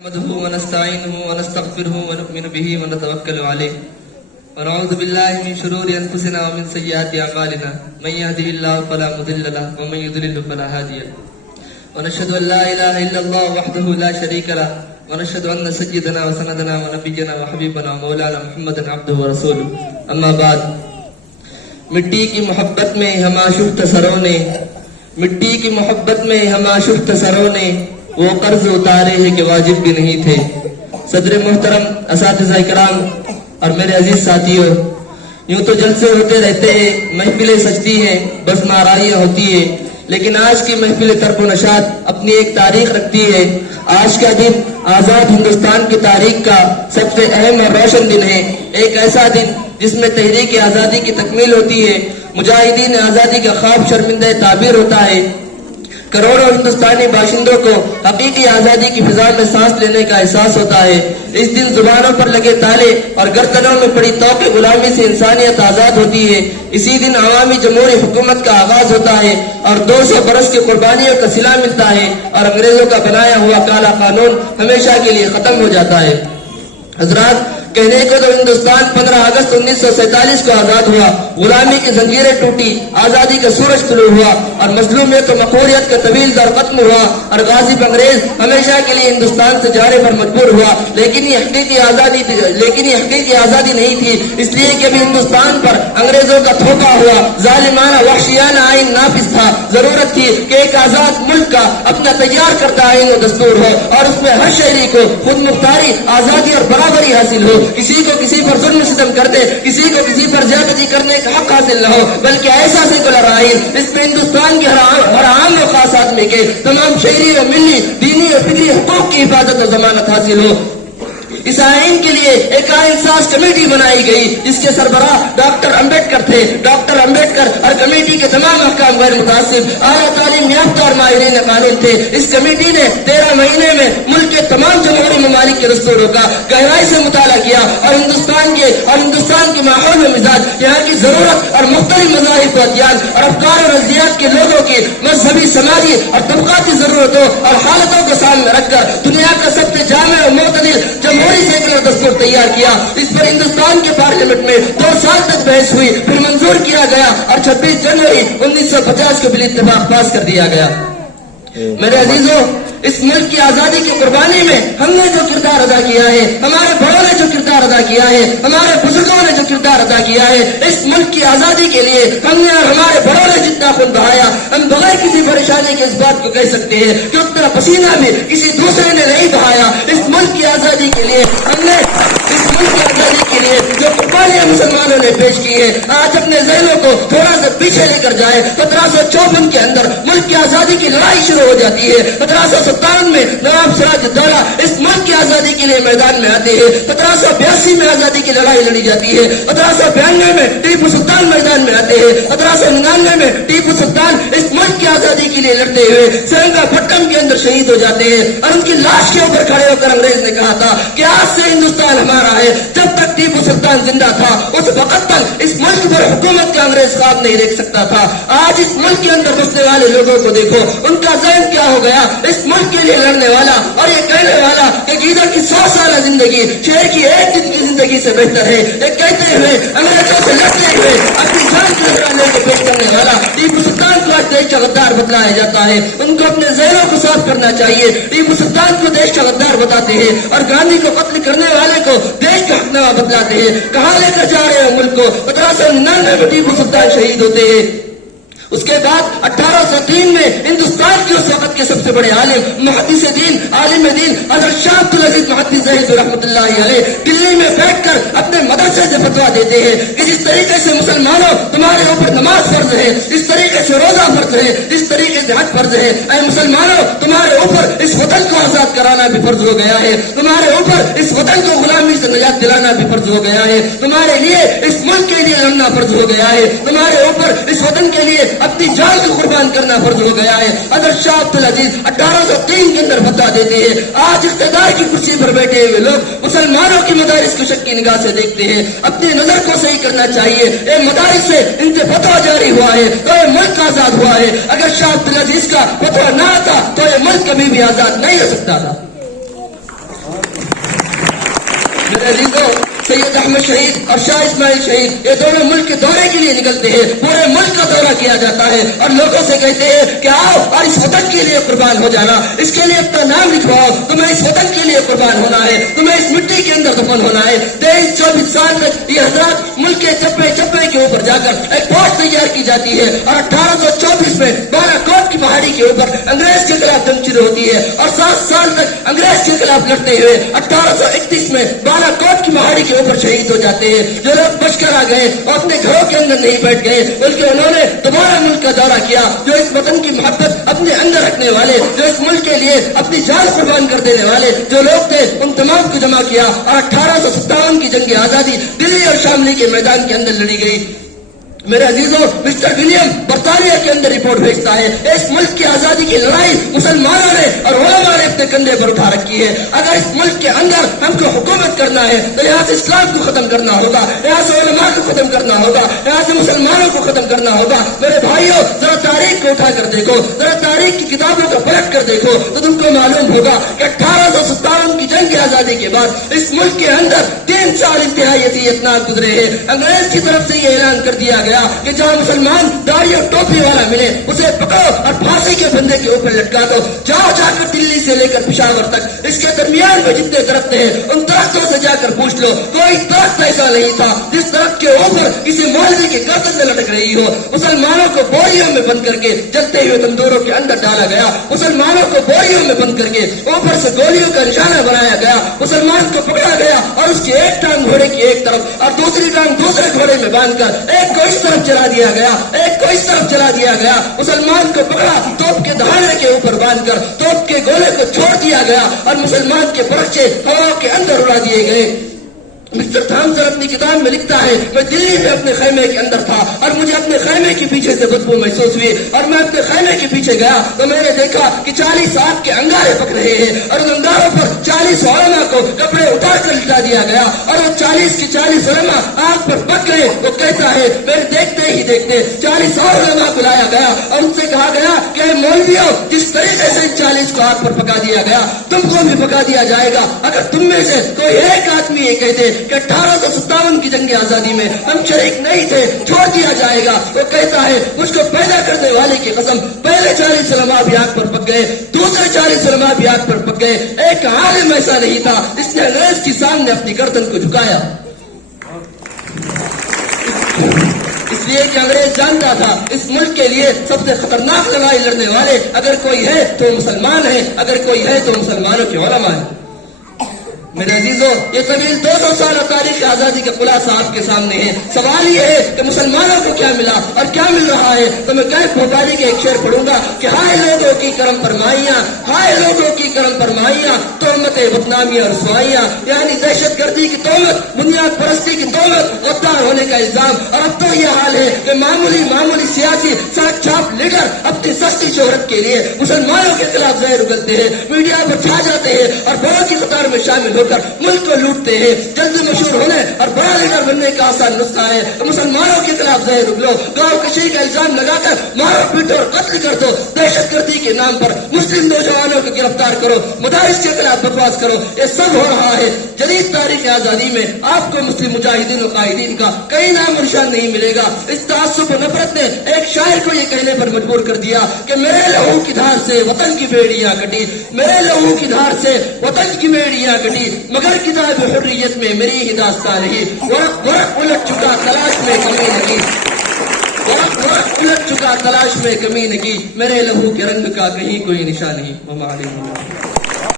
نحمده ونستعينه ونستغفره ونؤمن به ونتوكل عليه ونعوذ بالله من شرور انفسنا ومن سيئات اعمالنا من يهده الله فلا مضل له ومن يضلل فلا هادي له ونشهد ان لا اله الا الله وحده لا شريك له ونشهد ان سيدنا وسندنا ونبينا وحبيبنا ومولانا محمدا عبده ورسوله اما بعد مٹی کی محبت میں ہم آشفت سروں نے مٹی کی محبت میں ہم آشفت سروں نے وہ قرض اتارے ہیں کہ واجب بھی نہیں تھے۔ صدر محترم، اساتذہ اکرام اور میرے عزیز ساتھیوں، یوں تو جلسے ہوتے رہتے ہیں، محفلیں سجتی ہیں، بس نارائیاں ہوتی ہیں، لیکن آج کی محفل ترک و نشاط اپنی ایک تاریخ رکھتی ہے۔ آج کا دن آزاد ہندوستان کی تاریخ کا سب سے اہم اور روشن دن ہے، ایک ایسا دن جس میں تحریک آزادی کی تکمیل ہوتی ہے، مجاہدین آزادی کا خواب شرمندہ تعبیر ہوتا ہے، کروڑوں ہندوستانی باشندوں کو حقیقی آزادی کی فضا میں سانس لینے کا احساس ہوتا ہے۔ اس دن زبانوں پر لگے تالے اور گردنوں میں پڑی توق غلامی سے انسانیت آزاد ہوتی ہے۔ اسی دن عوامی جمہوری حکومت کا آغاز ہوتا ہے اور 200 برس کی قربانیوں کا صلہ ملتا ہے اور انگریزوں کا بنایا ہوا کالا قانون ہمیشہ کے لیے ختم ہو جاتا ہے۔ حضرات، کہنے کو تو ہندوستان 15 اگست 1947 کو آزاد ہوا، غلامی کی زنجیریں ٹوٹی، آزادی کا سورج طلوع ہوا اور مظلومیت و مقہوریت کا طویل دور ختم ہوا اور غازب انگریز ہمیشہ کے لیے ہندوستان سے جانے پر مجبور ہوا، لیکن یہ حقیقی آزادی نہیں تھی، اس لیے کہ ابھی ہندوستان پر انگریزوں کا دھوکہ ہوا، ظالمانہ وحشیانہ آئین نافذ تھا۔ ضرورت تھی کہ ایک آزاد ملک کا اپنا تیار کرتا آئین و دستور ہو اور اس میں ہر شہری کو خود مختاری، آزادی اور برابری حاصل ہو، کسی کو کسی پر ظلم ستم کرتے، کسی کو کسی پر زیادتی کرنے کا حق حاصل نہ ہو، بلکہ ایسا سیکولر آئین اس میں ہندوستان کے ہر عام و خاص آدمی کے تمام شہری و ملی، دینی اور فکری حقوق کی حفاظت و ضمانت حاصل ہو۔ اس آئین کے لیے ایک آئین ساز کمیٹی بنائی گئی جس کے سربراہ ڈاکٹر امبیڈکر تھے۔ ڈاکٹر امبیڈکر اور کمیٹی کے تمام احکام غیر متعصب، اعلیٰ تعلیم یافتہ اور ماہرین قانون تھے۔ اس کمیٹی نے 13 مہینے میں ملک کے تمام جمہوری ممالک کے دستوروں کا گہرائی سے مطالعہ کیا اور ہندوستان کے ماحول و مزاج، یہاں کی ضرورت اور مختلف مذاہب و ادیان اور افکار اور نظریات کے لوگوں کی مذہبی، سماجی اور طبقاتی ضرورتوں اور حالتوں کو سامنے رکھ کر دنیا کا سب سے جامع اور معتدل جمہوری سیکولر دستور تیار کیا۔ اس پر ہندوستان کے پارلیمنٹ میں 2 سال تک بحث ہوئی، پھر منظور کیا گیا اور 26 جنوری 1950 کو بال اتفاق پاس کر دیا گیا۔ میرے عزیزوں، اس ملک کی آزادی کی قربانی میں ہم نے جو کردار ادا کیا ہے، ہمارے بڑوں نے جو کردار ادا کیا ہے، ہمارے بزرگوں نے جو کردار ادا کیا ہے، اس ملک کی آزادی کے لیے ہم نے اور ہمارے بڑوں نے جتنا خون بہایا، ہم بغیر کسی پریشانی کے اس بات کو کہہ سکتے ہیں کہ اتنا پسینہ بھی کسی دوسرے نے نہیں بہایا۔ اس ملک کی آزادی کے لیے ہم نے جو قربانیاں مسلمانوں نے پیش کی ہے، آج اپنے ذہنوں کو تھوڑا سا پیچھے لے کر جائے۔ 1554 کے اندر ملک کی آزادی کی لڑائی شروع ہو جاتی ہے۔ 1557 میں نواب سراج الدولہ اس ملک کی آزادی کے لیے میدان میں آتے ہیں۔ 1582 میں آزادی کی لڑائی لڑی جاتی ہے۔ 1592 میں ٹیپو سلطان میدان میں آتے ہیں۔ 1599 میں ٹیپو سلطان اس ملک کی آزادی کے لیے لڑتے ہوئے سرنگا پٹم کے اندر شہید ہو جاتے ہیں اور ان کی لاش کے اوپر کھڑے ہو کر انگریز نے کہا تھا کہ آج سے ہندوستان ہمارا ہے۔ جب تک ٹیپو سلطان زندہ تھا اس وقت تک اس ملک پر حکومت کا انگریز خواب نہیں دیکھ سکتا تھا۔ آج اس ملک کے اندر بسنے والے لوگوں کو دیکھو، ان کا ذہن کیا ہو گیا۔ اس ملک کے لیے لڑنے والا اور یہ کہنے والا کہ گیدڑ کی 100 سالہ زندگی شیر کی 1 دن کی زندگی سے بہتر ہے، یہ کہتے ہوئے انگریزوں سے لڑتے ہوئے اپنی جان کی نذران لے کے پیش کرنے والا ٹیپو سلطان کو آج دیش کا غدار بتلایا جاتا ہے۔ ان کو اپنے ذہنوں کو صاف کرنا چاہیے۔ ٹیپو سلطان کو دیش کا غدار بتاتے ہیں اور گاندھی کو قتل کرنے والے کو دیش کا حقنامہ بتلاتے ہیں۔ کہاں لے کر جا رہے ہیں ملک کو؟ 1599 میں ٹیپو سلطان شہید ہوتے ہیں۔ اس کے بعد 1803 میں ہندوستان کے اس وقت کے سب سے بڑے عالم، محدث دین، عالم دین حضرت شاہ عبد العزیز محدث ظاہر رحمۃ اللہ علیہ دلی میں بیٹھ کر اپنے مدرسے سے فتوا دیتے ہیں کہ جس طریقے سے مسلمانوں تمہارے اوپر نماز فرض ہے، اس طریقے سے روزہ فرض ہے، اس طریقے سے حج فرض ہے، اے مسلمانوں تمہارے اوپر اس وطن کو آزاد کرانا بھی فرض ہو گیا ہے، تمہارے اوپر اس وطن کو غلامی سے نجات دلانا بھی فرض ہو گیا ہے، تمہارے لیے اس ملک کے لیے لڑنا فرض ہو گیا ہے، تمہارے اوپر اس وطن کے لیے اپنی جان کو قربان کرنا فرض ہو گیا ہے۔ حضرت شاہ عبد العزیز 1803 کے اندر فتوا دیتے ہیں۔ آج اقتدار کی کرسی پر بیٹھے ہوئے لوگ مسلمانوں کی مدارس کو شک کی نگاہ سے دیکھتے ہیں۔ اپنی نظر کو صحیح کرنا چاہیے۔ اے مدارس سے ان سے فتوا جاری ہوا ہے تو یہ ملک آزاد ہوا ہے۔ اگر شاہ عبد العزیز کا فتوا نہ آتا تو یہ ملک کبھی بھی آزاد نہیں ہو سکتا تھا۔ میرے عزیزوں، سید احمد شہید اور شاہ اسماعیل شہید یہ دونوں ملک کے دورے کے لیے نکلتے ہیں، پورے ملک کا دورہ کیا جاتا ہے اور لوگوں سے کہتے ہیں کہ آؤ اور اس وطن کے لیے قربان ہو جانا، اس کے لیے اپنا نام لکھواؤ، تمہیں اس وطن کے لیے قربان ہونا ہے، تمہیں اس مٹی کے اندر دفن ہونا ہے۔ 23-24 سال تک یہ حضرات ملک کے چپے چپے کے اوپر جا کر ایک فوج تیار کی جاتی ہے اور 1824 میں بالاکوٹ کی پہاڑی کے اوپر انگریز کے خلاف جنگ شروع ہوتی ہے اور 7 سال تک انگریز کے خلاف لڑتے ہوئے 1831 میں بالاکوٹ کی پہاڑی کے اوپر شہید ہو جاتے ہیں۔ جو لوگ بچ کر آ گئے وہ اپنے گھروں کے اندر نہیں بیٹھ گئے بلکہ انہوں نے دوبارہ ملک کا دورہ کیا۔ جو اس وطن کی محبت اپنے اندر رکھنے والے، جو اس ملک کے لیے اپنی جان قربان کر دینے والے جو لوگ تھے، ان تمام کو جمع کیا اور 1857 کی جنگ آزادی دلی اور شاملی کے میدان کے اندر لڑی گئی۔ میرے عزیزوں، مسٹر ولیم برطانیہ کے اندر رپورٹ بھیجتا ہے اس ملک کی آزادی کی لڑائی مسلمانوں نے اور علماء نے اپنے کندھے پر اٹھا رکھی ہے۔ اگر اس ملک کے اندر ہم کو حکومت کرنا ہے تو یہاں سے اسلام کو ختم کرنا ہوگا، یہاں سے علماء کو ختم کرنا ہوگا، یہاں سے مسلمانوں کو ختم کرنا ہوگا۔ میرے بھائیوں، ذرا تاریخ کو اٹھا کر دیکھو، ذرا تاریخ کی کتابوں کو پلٹ کر دیکھو تو تم کو معلوم ہوگا کہ 1857 کی جنگ آزادی کے بعد اس ملک کے اندر 3 سال انتہائی اذیتناک گزرے ہیں۔ انگریز کی طرف سے یہ اعلان کر دیا گیا کہ جہاں مسلمان داڑھی اور ٹوپی والا ملے اسے پکڑو اور پھانسی کے پھندے کے اوپر لٹکا دو۔ جاؤ جا کر دلی سے لے کر پشاور تک اس کے درمیان میں جتنے درخت ہیں ان درختوں سے جا کر پوچھ لو، کوئی درخت ایسا نہیں تھا جس درخت کے اوپر کسی مولوی کے گردن میں لٹک رہی ہو۔ مسلمانوں کو بوریوں میں بند کر کے جلتے ہوئے تندوروں کے اندر ڈالا گیا، مسلمانوں کو بوریوں میں بند کر کے اوپر سے گولیوں کا نشانہ بنایا گیا، مسلمان کو پکڑا گیا اور اس کی ایک ٹانگ گھوڑے کی ایک طرف اور دوسری ٹانگ دوسرے گھوڑے میں باندھ کر ایک کو اس طرف چلا دیا گیا، ایک کو اس طرف چلا دیا گیا۔ مسلمان کو پکڑا توپ کے دہانے کے اوپر باندھ کر توپ کے گولے کو چھوڑ دیا گیا اور مسلمان کے برقچے ہوا کے اندر اڑا دیے گئے۔ مسٹر تھامسن اپنی کتاب میں لکھتا ہے میں دلی میں اپنے خیمے کے اندر تھا اور مجھے اپنے خیمے کے پیچھے سے بدبو محسوس ہوئی اور میں اپنے خیمے کے پیچھے گیا تو میں نے دیکھا کہ 40 آگ کے انگارے پک رہے ہیں اور ان انگاروں پر 40 علماء کو کپڑے اتار کر لٹا دیا گیا اور وہ 40 کی 40 علماء آگ پر پک گئے۔ وہ کہتا ہے میرے دیکھتے ہی دیکھتے 40 اور علماء کو لایا گیا اور ان سے کہا گیا کہ مولویوں جس طریقے سے 40 کو آگ پر پکا دیا گیا تم کو بھی پکا دیا جائے گا۔ اگر تم میں سے کوئی ایک آدمی یہ کہتے کہ 1857 کی جنگ آزادی میں ہم شریک نہیں تھے چھوڑ دیا جائے گا، وہ کہتا ہے مجھ کو پیدا کرنے والے کی قسم پہلے 40 علماء بھی آگ پر پک گئے، دوسرے 40 علماء بھی آگ پر پک گئے، ایک عالم ایسا نہیں تھا جس نے انگریز کے سامنے اپنی گردن کو جھکایا۔ اس لیے کہ انگریز جانتا تھا اس ملک کے لیے سب سے خطرناک لڑائی لڑنے والے اگر کوئی ہے تو مسلمان ہے، اگر کوئی ہے تو مسلمانوں کے علماء ہیں۔ میرے عزیزوں، یہ طویل 200 سال تاریخ آزادی کا خلاصہ آپ کے سامنے ہے۔ سوال یہ ہے کہ مسلمانوں کو کیا ملا اور کیا مل رہا ہے؟ تو میں کیف بھوپالی کے ایک شعر پڑھوں گا کہ ہائے لوگوں کی کرم فرمائیاں، ہائے لوگوں کی کرم فرمائیاں، تہمت بدنامیاں اور رسوائیاں، یعنی دہشت گردی کی تہمت، بنیاد پرستی کی تہمت، غدار ہونے کا الزام۔ اور اب تو یہ حال ہے کہ معمولی سیاسی سڑک چھاپ لیڈر اپنی سستی شہرت کے لیے مسلمانوں کے خلاف زہر اگلتے ہیں، میڈیا پر چھا جاتے ہیں اور بڑوں کی قطار میں شامل ہو کر ملک کو لوٹتے ہیں۔ جلدی مشہور ہونے اور بڑا لیڈر بننے کا آسان نسخہ ہے مسلمانوں کے خلاف زہر اگلو، گاؤں کشی کا الزام لگا کر مارو پیٹو اور قتل کر دو، دہشت گردی کے نام پر مسلم نوجوانوں کو گرفتار کرو، مدارس کے خلاف بکواس کرو، یہ سب ہو رہا ہے۔ جدید تاریخ آزادی میں آپ کو مسلم مجاہدین و قائدین کا کئی نام و نشان نہیں ملے گا۔ اس تعصب و نفرت نے ایک شاعر کو یہ کہنے پر مجبور کر دیا کہ میرے لہو کی دھار سے وطن کی بیڑیاں کٹی، میرے لہو کی دھار سے وطن کی بیڑیاں کٹی، مگر کتاب حریت میں میری ہی داستان رہی، ورق الٹ چکا تلاش میں کمی نہیں، ورق الٹ چکا تلاش میں کمی نہیں، میرے لہو کے رنگ کا کہیں کوئی نشان نہیں۔